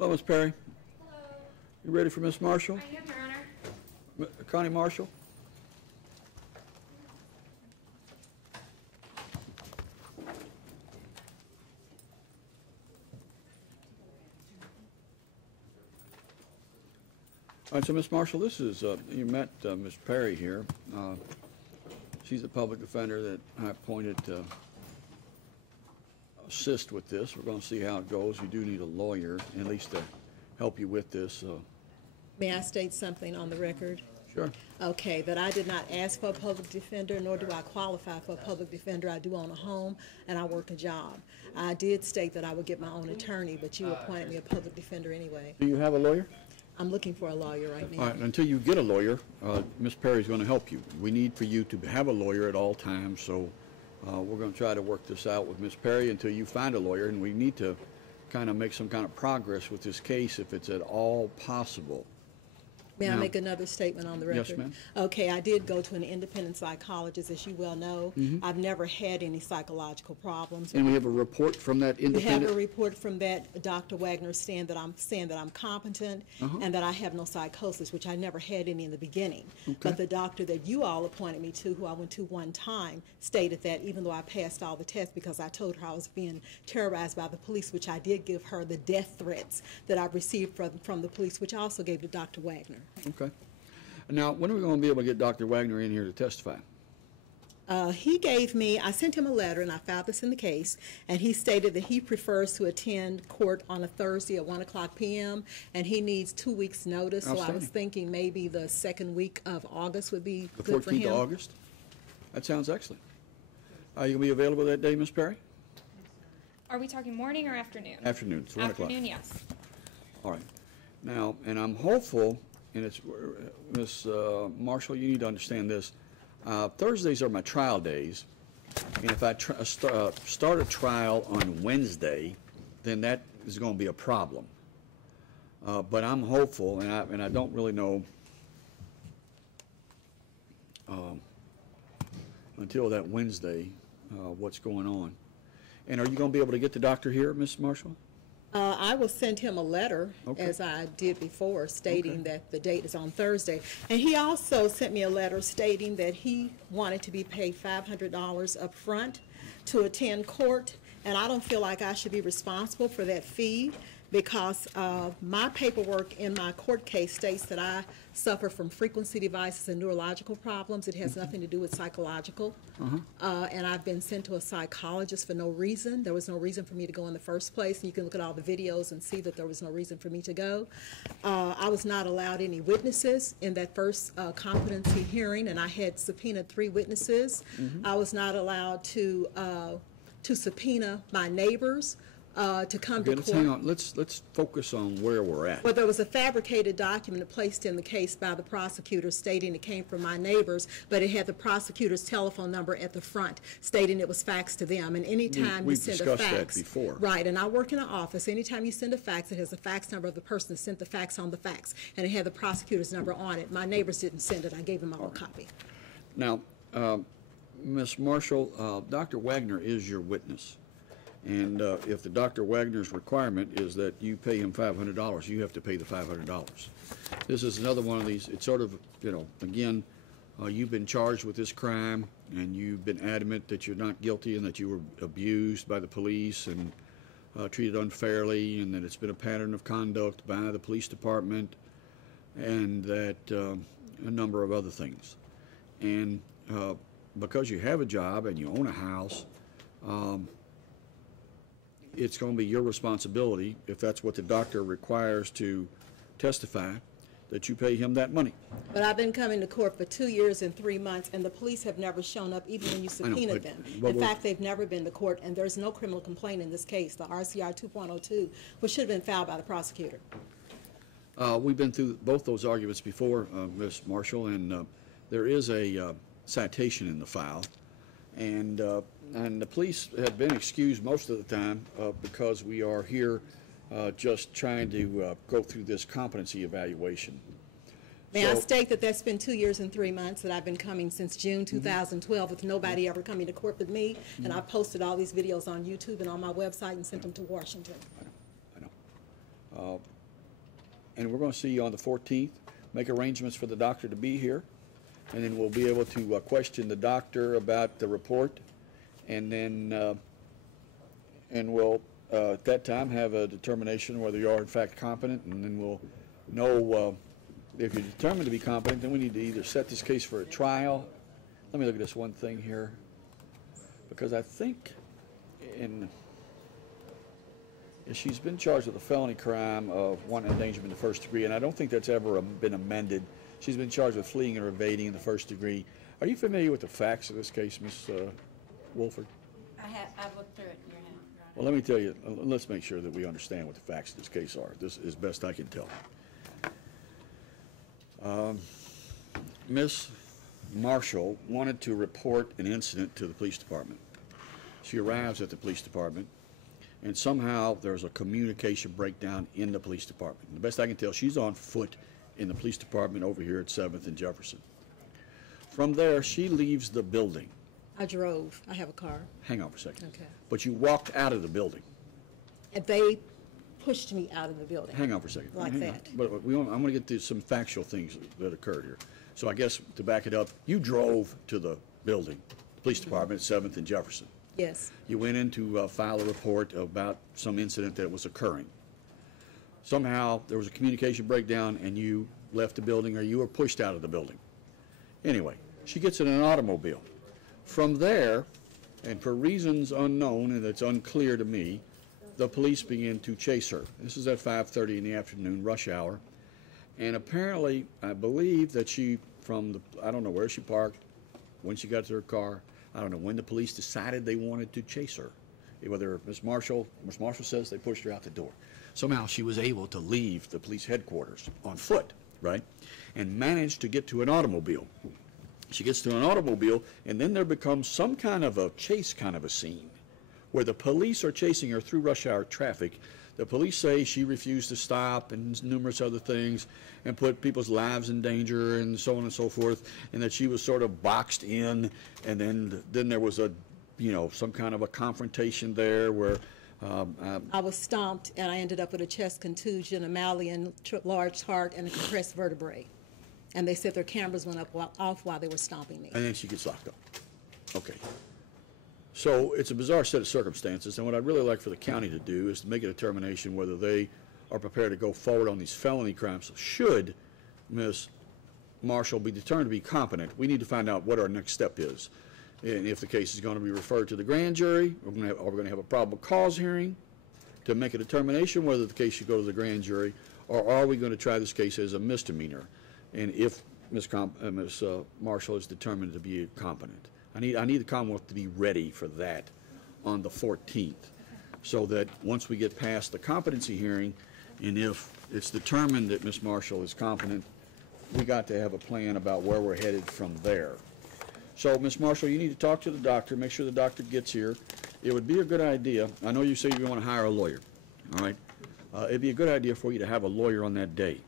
Hello, Ms. Perry. Hello. You ready for Miss Marshall? I am, Your Honor. Connie Marshall? All right, so Miss Marshall, this is, you met Miss Perry here. She's a public defender that I appointed to assist with this. We're going to see how it goes. You do need a lawyer, at least to help you with this. May I state something on the record? Sure. Okay, that I did not ask for a public defender, nor do I qualify for a public defender. I do own a home, and I work a job. I did state that I would get my own attorney, but you appointed me a public defender anyway. Do you have a lawyer? I'm looking for a lawyer right now. All right, until you get a lawyer, Ms. Perry's going to help you. We need for you to have a lawyer at all times, so we're going to try to work this out with Ms. Perry until you find a lawyer, and we need to kind of make some kind of progress with this case if it's at all possible. May I make another statement on the record? Yes, ma'am. Okay, I did go to an independent psychologist, as you well know. I've never had any psychological problems. And we have a report from that independent? We have a report from that Dr. Wagner saying that I'm competent and that I have no psychosis, which I never had any in the beginning. Okay. But the doctor that you all appointed me to, who I went to one time, stated that even though I passed all the tests because I told her I was being terrorized by the police, which I did give her the death threats that I received from the police, which I also gave to Dr. Wagner. Okay. Now, when are we going to be able to get Dr. Wagner in here to testify? I sent him a letter, and I filed this in the case, and he stated that he prefers to attend court on a Thursday at 1:00 p.m., and he needs 2 weeks' notice, so I was thinking maybe the second week of August would be good for him. The 14th of August? That sounds excellent. Are you going to be available that day, Ms. Perry? Are we talking morning or afternoon? Afternoon, it's 1 o'clock. Afternoon, yes. All right. Now, and I'm hopeful, and it's, Ms. Marshall, you need to understand this. Thursdays are my trial days, and if I start a trial on Wednesday, then that is going to be a problem. But I'm hopeful, and I don't really know until that Wednesday what's going on. And are you going to be able to get the doctor here, Ms. Marshall? I will send him a letter, as I did before, stating that the date is on Thursday. And he also sent me a letter stating that he wanted to be paid $500 up front to attend court, and I don't feel like I should be responsible for that fee because my paperwork in my court case states that I suffer from frequency devices and neurological problems. It has nothing to do with psychological. And I've been sent to a psychologist for no reason. There was no reason for me to go in the first place, and you can look at all the videos and see that there was no reason for me to go. I was not allowed any witnesses in that first competency hearing, and I had subpoenaed 3 witnesses. I was not allowed to subpoena my neighbors to come to court. Hang on. Let's focus on where we're at. Well, there was a fabricated document placed in the case by the prosecutor stating it came from my neighbors, but it had the prosecutor's telephone number at the front stating it was faxed to them. And anytime you send a fax, discussed that before. Right, and I work in an office. Anytime you send a fax, it has the fax number of the person that sent the fax on the fax, and it had the prosecutor's number on it. My neighbors didn't send it. I gave them all a copy. Now, Ms. Marshall, Dr. Wagner is your witness. And if the Dr. Wagner's requirement is that you pay him $500, you have to pay the $500. This is another one of these, it's sort of, you know, again, you've been charged with this crime, and you've been adamant that you're not guilty and that you were abused by the police and treated unfairly, and that it's been a pattern of conduct by the police department, and that a number of other things. And because you have a job and you own a house, it's going to be your responsibility, if that's what the doctor requires to testify, that you pay him that money. But I've been coming to court for 2 years and 3 months, and the police have never shown up, even when you subpoenaed them. In fact, they've never been to court, and there's no criminal complaint in this case, the RCR 2.02, which should have been filed by the prosecutor. We've been through both those arguments before, Ms. Marshall, and there is a citation in the file. And the police have been excused most of the time because we are here just trying to go through this competency evaluation. May I state that that's been 2 years and 3 months that I've been coming since June 2012 with nobody ever coming to court with me, and I've posted all these videos on YouTube and on my website and sent them to Washington. I And we're going to see you on the 14th. Make arrangements for the doctor to be here, and then we'll be able to question the doctor about the report, and then and we'll at that time have a determination whether you are in fact competent, and then we'll know if you're determined to be competent. Then we need to either set this case for a trial. Let me look at this one thing here, because I think she's been charged with a felony crime of wanton endangerment in the first degree, and I don't think that's ever been amended. She's been charged with fleeing or evading in the first degree. Are you familiar with the facts of this case, Ms. Wolford? I've looked through it in your hand. Well, let me tell you, let's make sure that we understand what the facts of this case are. This is best I can tell. Miss Marshall wanted to report an incident to the police department. She arrives at the police department, and somehow there's a communication breakdown in the police department. And the best I can tell, she's on foot in the police department over here at 7th and Jefferson. From there, she leaves the building. I drove. I have a car. Hang on for a second. Okay. But you walked out of the building. And they pushed me out of the building. Hang on for a second. Like Hang on. that. But I'm going to get to some factual things that occurred here. So I guess to back it up, you drove to the building, the police department at 7th and Jefferson. Yes. You went in to file a report about some incident that was occurring. Somehow there was a communication breakdown and you left the building, or you were pushed out of the building. Anyway, she gets in an automobile. From there, and for reasons unknown and it's unclear to me, the police begin to chase her. This is at 5:30 in the afternoon, rush hour. And apparently, I believe that I don't know where she parked, when she got to her car. I don't know when the police decided they wanted to chase her. Whether Miss Marshall says they pushed her out the door. Somehow she was able to leave the police headquarters on foot, right? And managed to get to an automobile. She gets to an automobile, and then there becomes some kind of a chase kind of a scene where the police are chasing her through rush hour traffic. The police say she refused to stop and numerous other things and put people's lives in danger and so on and so forth, and that she was sort of boxed in, and then there was some kind of a confrontation there where I was stomped, and I ended up with a chest contusion, a malleolin, large heart, and a compressed vertebrae. And they said their cameras went off while they were stomping me. and then she gets locked up. Okay. So it's a bizarre set of circumstances, and what I'd really like for the county to do is to make a determination whether they are prepared to go forward on these felony crimes. So should Ms. Marshall be determined to be competent, we need to find out what our next step is. And if the case is going to be referred to the grand jury, are we going to have a probable cause hearing to make a determination whether the case should go to the grand jury, or are we going to try this case as a misdemeanor? And if Ms. Marshall is determined to be competent. I need the Commonwealth to be ready for that on the 14th, so that once we get past the competency hearing, and if it's determined that Ms. Marshall is competent, we got to have a plan about where we're headed from there. So, Ms. Marshall, you need to talk to the doctor, make sure the doctor gets here. It would be a good idea. I know you say you want to hire a lawyer, all right? It'd be a good idea for you to have a lawyer on that day.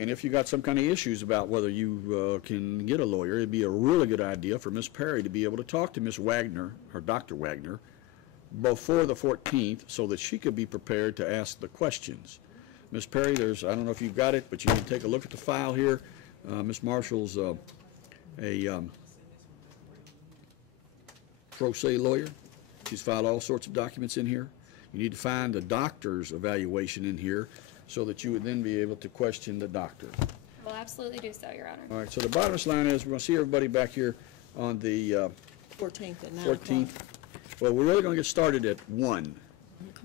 And if you got some kind of issues about whether you can get a lawyer, it'd be a really good idea for Ms. Perry to be able to talk to Ms. Wagner, or Dr. Wagner, before the 14th, so that she could be prepared to ask the questions. Ms. Perry, I don't know if you've got it, but you need to take a look at the file here. Ms. Marshall's a pro se lawyer. She's filed all sorts of documents in here. You need to find the doctor's evaluation in here, so that you would then be able to question the doctor. We'll absolutely do so, Your Honor. All right, so the bottom line is we're going to see everybody back here on the 14th at 9 14th. o'clock. Well, we're really going to get started at 1,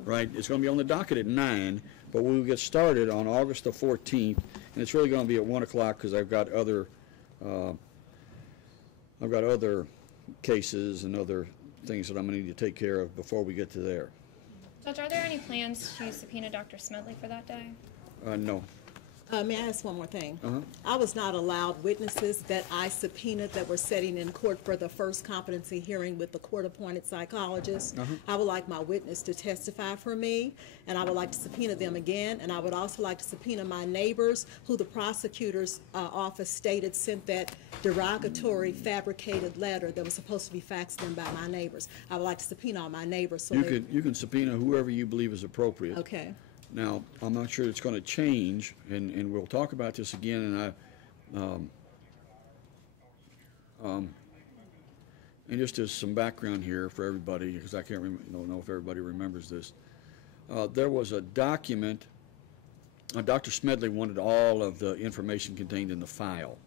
right? It's going to be on the docket at 9, but we'll get started on August the 14th, and it's really going to be at 1 o'clock because I've got other cases and other things that I'm going to need to take care of before we get to there. Judge, are there any plans to subpoena Dr. Smedley for that day? No. May I ask one more thing? Uh-huh. I was not allowed witnesses that I subpoenaed that were sitting in court for the first competency hearing with the court-appointed psychologist. I would like my witness to testify for me, and I would like to subpoena them again, and I would also like to subpoena my neighbors who the prosecutor's office stated sent that derogatory fabricated letter that was supposed to be faxed in by my neighbors. I would like to subpoena all my neighbors. So You can subpoena whoever you believe is appropriate. Okay. Now, I'm not sure it's going to change, and we'll talk about this again, and just as some background here for everybody, because I don't know if everybody remembers this. There was a document. Dr. Smedley wanted all of the information contained in the file,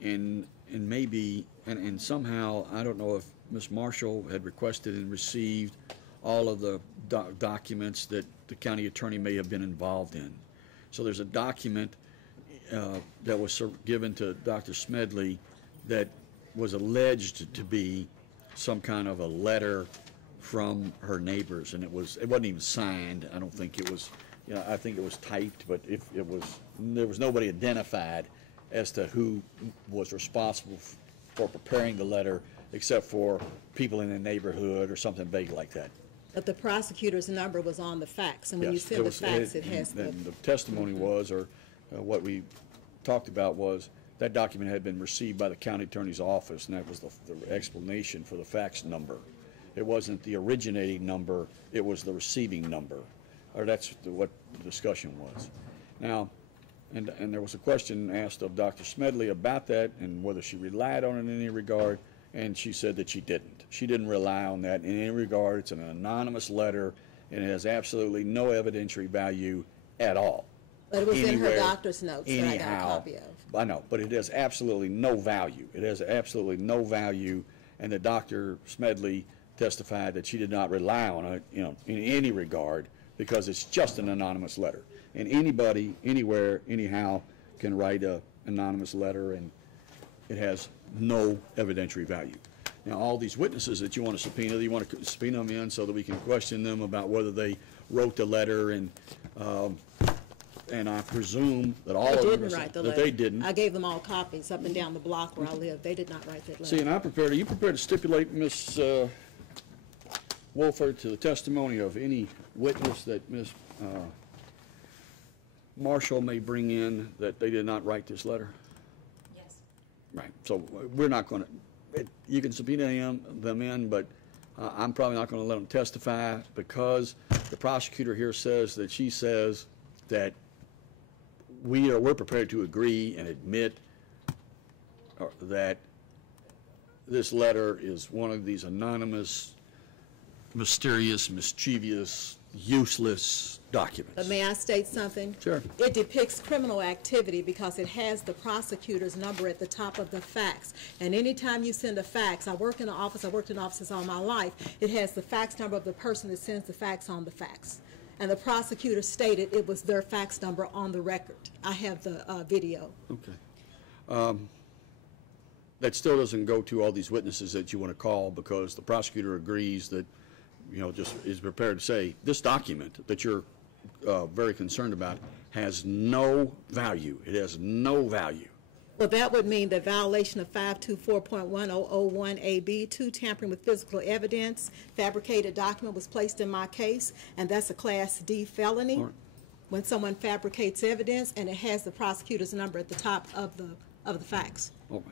and maybe and somehow I don't know if Ms. Marshall had requested and received all of the documents that the county attorney may have been involved in. So there's a document that was given to Dr. Smedley that was alleged to be some kind of a letter from her neighbors, and it wasn't even signed. I don't think it was. I think it was typed, but if it was, there was nobody identified as to who was responsible for preparing the letter, except for people in the neighborhood or something vague like that. But the prosecutor's number was on the fax, and when you Yes, send the fax, it has the... And the testimony was, or what we talked about was, that document had been received by the county attorney's office, and that was the explanation for the fax number. It wasn't the originating number, it was the receiving number. Or that's what the discussion was. Now, and there was a question asked of Dr. Smedley about that and whether she relied on it in any regard, and she said that she didn't. She didn't rely on that in any regard. It's an anonymous letter, and it has absolutely no evidentiary value at all. But it was in her Anywhere, doctor's notes that I got a copy of. I know, but it has absolutely no value. It has absolutely no value, and that Dr. Smedley testified that she did not rely on it, in any regard, because it's just an anonymous letter. And anybody, anywhere, anyhow, can write an anonymous letter, and it has no evidentiary value. Now, all these witnesses that you want to subpoena, you want to subpoena them in so that we can question them about whether they wrote the letter, and I presume that all of them Didn't write the letter. that they didn't. I gave them all copies up and down the block where I live. They did not write that letter. See, and are you prepared to stipulate, Ms. Wolford, to the testimony of any witness that Ms. Marshall may bring in that they did not write this letter? Yes. Right. So we're not going to, you can subpoena them in, but I'm probably not going to let them testify, because the prosecutor here says that she says that we're prepared to agree and admit that this letter is one of these anonymous, mysterious, mischievous, useless documents. But may I state something? Sure. It depicts criminal activity because it has the prosecutor's number at the top of the fax. And anytime you send a fax, I worked in offices all my life, it has the fax number of the person that sends the fax on the fax. And the prosecutor stated it was their fax number on the record. I have the video. Okay. That still doesn't go to all these witnesses that you want to call, because the prosecutor agrees that, just is prepared to say this document that you're very concerned about has no value. It has no value. Well, that would mean that violation of 524.1001 AB, tampering with physical evidence, fabricated document was placed in my case, and that's a Class D felony. All right. When someone fabricates evidence and it has the prosecutor's number at the top of the fax. Okay.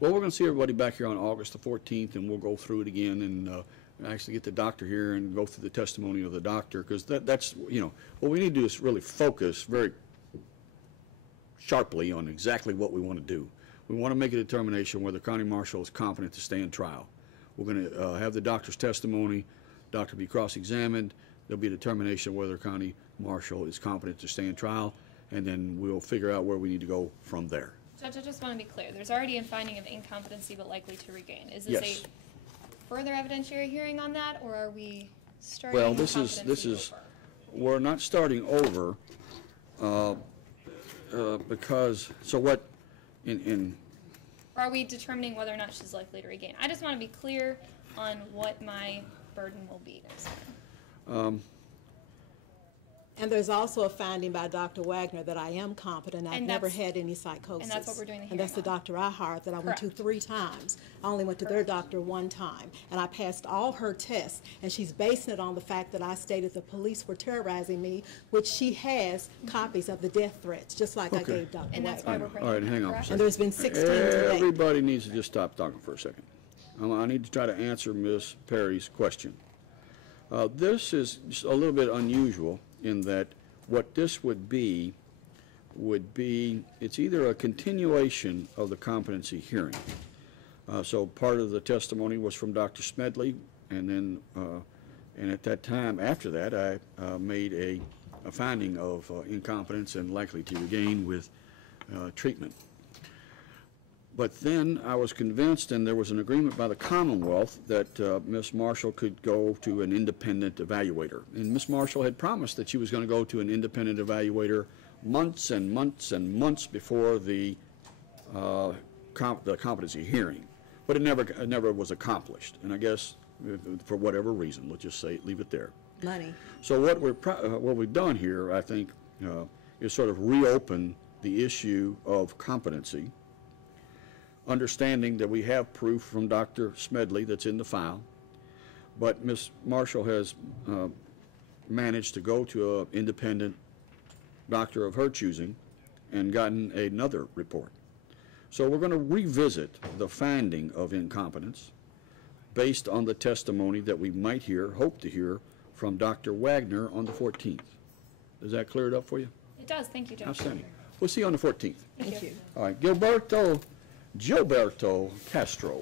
Well, we're going to see everybody back here on August the 14th, and we'll go through it again and actually get the doctor here and go through the testimony of the doctor, because that's, what we need to do is really focus very sharply on exactly what we want to do. We want to make a determination whether Connie Marshall is competent to stand trial. We're going to have the doctor's testimony, doctor be cross-examined, there'll be a determination whether Connie Marshall is competent to stand trial, and then we'll figure out where we need to go from there. Judge, I just want to be clear. There's already a finding of incompetency but likely to regain. Is this Yes. a further evidentiary hearing on that, or are we starting Well, this is incompetency over? we're not starting over because, so what, Or are we determining whether or not she's likely to regain? I just want to be clear on what my burden will be next time. And there's also a finding by Dr. Wagner that I am competent. I've And never that's- had any psychosis. and that's what we're doing the And that's the hearing on. doctor I hired that I went to Correct. 3 times. I only went to their doctor 1 time. And I passed all her tests. And she's basing it on the fact that I stated the police were terrorizing me, which she has copies of the death threats, just like I Okay. gave Dr. And that's Wagner. why we're all right, hang on a correct? second. And there's been 16 today. Everybody needs to just stop talking for a second. I need to try to answer Ms. Perry's question. This is just a little bit unusual in that What this would be, it's either a continuation of the competency hearing. So part of the testimony was from Dr. Smedley, and then, and at that time, after that, I made a finding of incompetence and likely to regain with treatment. But then I was convinced, and there was an agreement by the Commonwealth, that Ms. Marshall could go to an independent evaluator. And Ms. Marshall had promised that she was going to go to an independent evaluator months and months and months before the competency hearing. But it never was accomplished. And I guess for whatever reason, let's just say, leave it there. Money. So what we've done here, I think, is sort of reopen the issue of competency, understanding that we have proof from Dr. Smedley that's in the file, but Ms. Marshall has managed to go to an independent doctor of her choosing and gotten another report. So we're going to revisit the finding of incompetence based on the testimony that we might hear, hope to hear, from Dr. Wagner on the 14th. Does that clear it up for you? It does. Thank you, Judge. Outstanding. We'll see you on the 14th. Thank you. All right, Gilberto Castro.